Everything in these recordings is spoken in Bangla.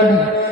Good.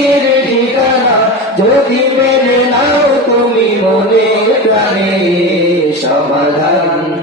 মেনে নাও তুমি মনে প্রাণে সমাধান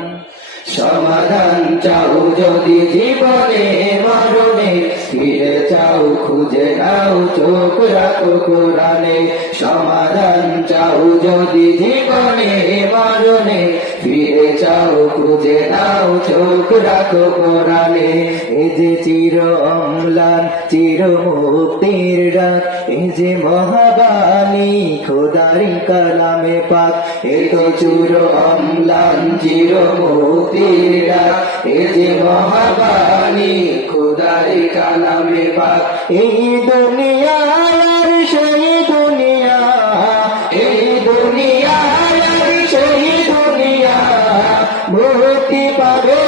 সমাধান চাও যদি জীবনে মরণে। ফিরে চাও, খুঁজে নাও, চোখ রাখো কোরআনে। সমাধান চাও যদি জীবনে মরণে। ফিরে চাও, খুঁজে নাও, চোখ রাখো কোরআনে। এ যে চির অম্লান চির মুক্তির রাত। এ যে মহাবাণী, খোদারি কালামে পাক। এ তো চুর অম্লান, চির মুক্তির রাত। এ যে মহাবাণী, খোদারি কালামে পাক। এই দুনিয়া আর সেই দুনিয়া, এই দুনিয়া আর সেই দুনিয়া। মুক্তি পাবে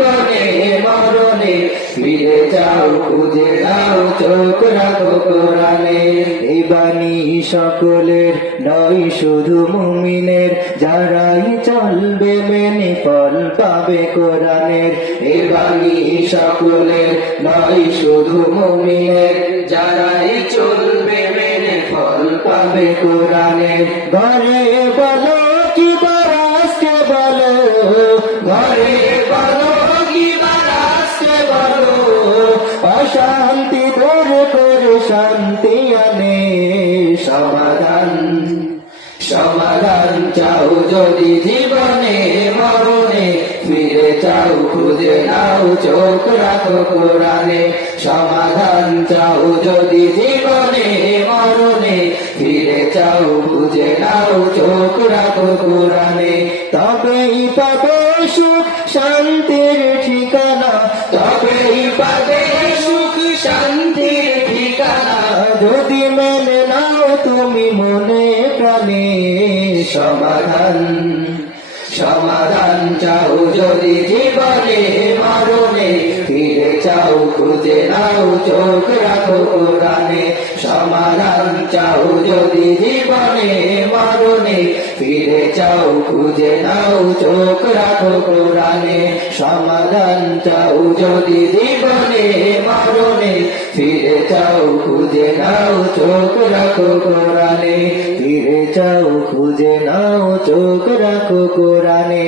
ফিরে যাও, খুঁজে নাও, চোখ রাখো কোরআনে। সকলের নয়, শুধু মুমিনের। যারাই চলবে মেনে ফল পাবে কোরআনের। এই সকলের নয়, শুধু মুমিনের। যারাই চলবে মেনে ফল পাবে কোরআনের। ঘরে বলো শান্তি আনে, সমাধান সমাধান চাও যদি জীবনে, মরণে, ফিরে চাও, খুঁজে নাও, চোখ রাখো কোরআনে, সমাধান চাও যদি জীবনে, মরণে, ফিরে চাও, খুঁজে নাও, চোখ রাখো কোরআনে, তবেই পাবে সুখ, শান্তির যদি মেনে নাও তুমি মনে প্রাণে সমাধান সমাধান চাও যদি জীবনে, মরণে, ফিরে চাও খুঁজে নাও, চোখ রাখো কোরআনে সমাধান চাও যদি জীবনে, মরণে, ফিরে চাও খুঁজে নাও, চোখ রাখো কোরআনে সমাধান চাও যদি জীবনে, মরণে ফিরে চাও খুঁজে নাও চোখ রাখো কোরআনে। ফিরে চাও খুঁজে নাও চোখ রাখো কোরআনে।